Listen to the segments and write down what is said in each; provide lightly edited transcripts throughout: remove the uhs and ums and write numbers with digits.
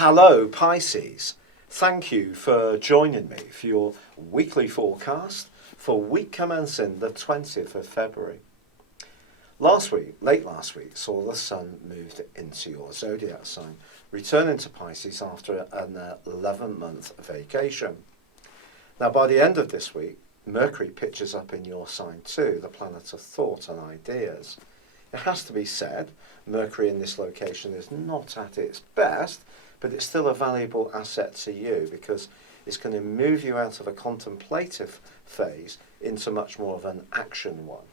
Hello Pisces, thank you for joining me for your weekly forecast for week commencing the 20th of February. Late last week, saw the Sun moved into your Zodiac sign, returning to Pisces after an 11-month vacation. Now by the end of this week, Mercury pitches up in your sign too, the planet of thought and ideas. It has to be said, Mercury in this location is not at its best, but it's still a valuable asset to you because it's going to move you out of a contemplative phase into much more of an action one.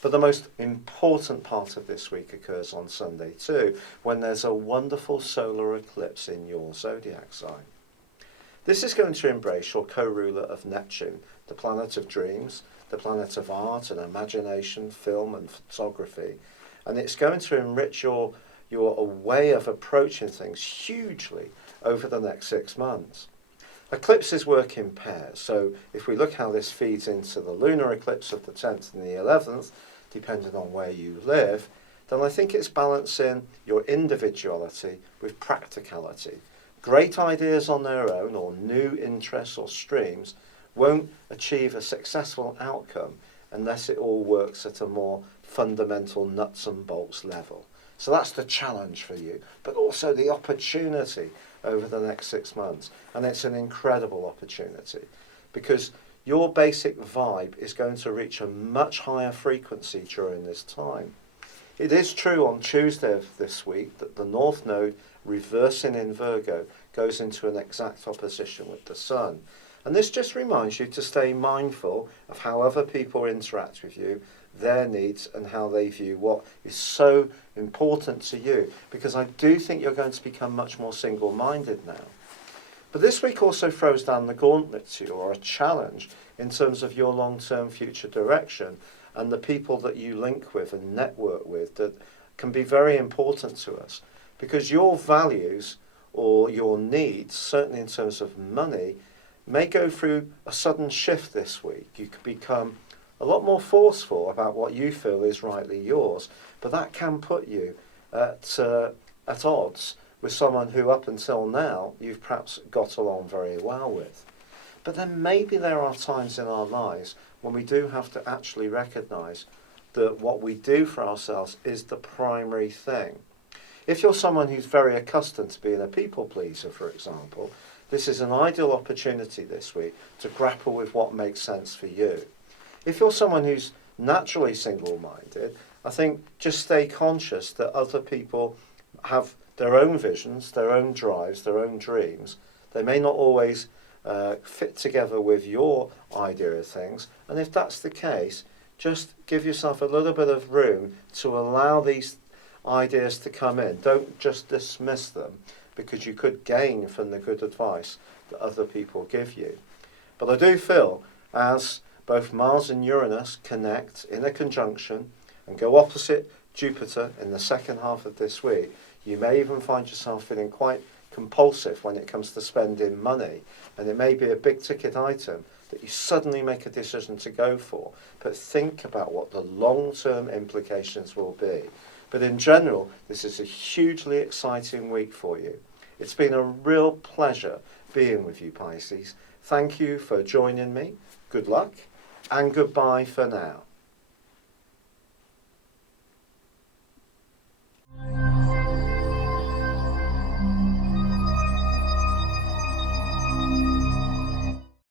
But the most important part of this week occurs on Sunday too, when there's a wonderful solar eclipse in your zodiac sign. This is going to embrace your co-ruler of Neptune, the planet of dreams, the planet of art and imagination, film and photography, and it's going to enrich your way of approaching things hugely over the next 6 months. Eclipses work in pairs, so if we look how this feeds into the lunar eclipse of the 10th and the 11th, depending on where you live, then I think it's balancing your individuality with practicality. Great ideas on their own, or new interests or streams, won't achieve a successful outcome unless it all works at a more fundamental nuts and bolts level. So that's the challenge for you, but also the opportunity over the next 6 months. And it's an incredible opportunity because your basic vibe is going to reach a much higher frequency during this time. It is true on Tuesday of this week that the North Node reversing in Virgo goes into an exact opposition with the Sun. And this just reminds you to stay mindful of how other people interact with you, their needs and how they view what is so important to you, because I do think you're going to become much more single-minded now. But this week also throws down the gauntlet to you, or a challenge, in terms of your long-term future direction and the people that you link with and network with that can be very important to us, because your values or your needs, certainly in terms of money, may go through a sudden shift this week. You could become a lot more forceful about what you feel is rightly yours, but that can put you at odds with someone who up until now you've perhaps got along very well with. But then maybe there are times in our lives when we do have to actually recognise that what we do for ourselves is the primary thing. If you're someone who's very accustomed to being a people pleaser, for example, this is an ideal opportunity this week to grapple with what makes sense for you. If you're someone who's naturally single-minded, I think just stay conscious that other people have their own visions, their own drives, their own dreams. They may not always fit together with your idea of things. And if that's the case, just give yourself a little bit of room to allow these ideas to come in. Don't just dismiss them, because you could gain from the good advice that other people give you. But I do feel as both Mars and Uranus connect in a conjunction and go opposite Jupiter in the second half of this week, you may even find yourself feeling quite compulsive when it comes to spending money, and it may be a big ticket item that you suddenly make a decision to go for, but think about what the long-term implications will be. But in general, this is a hugely exciting week for you. It's been a real pleasure being with you, Pisces. Thank you for joining me. Good luck and goodbye for now.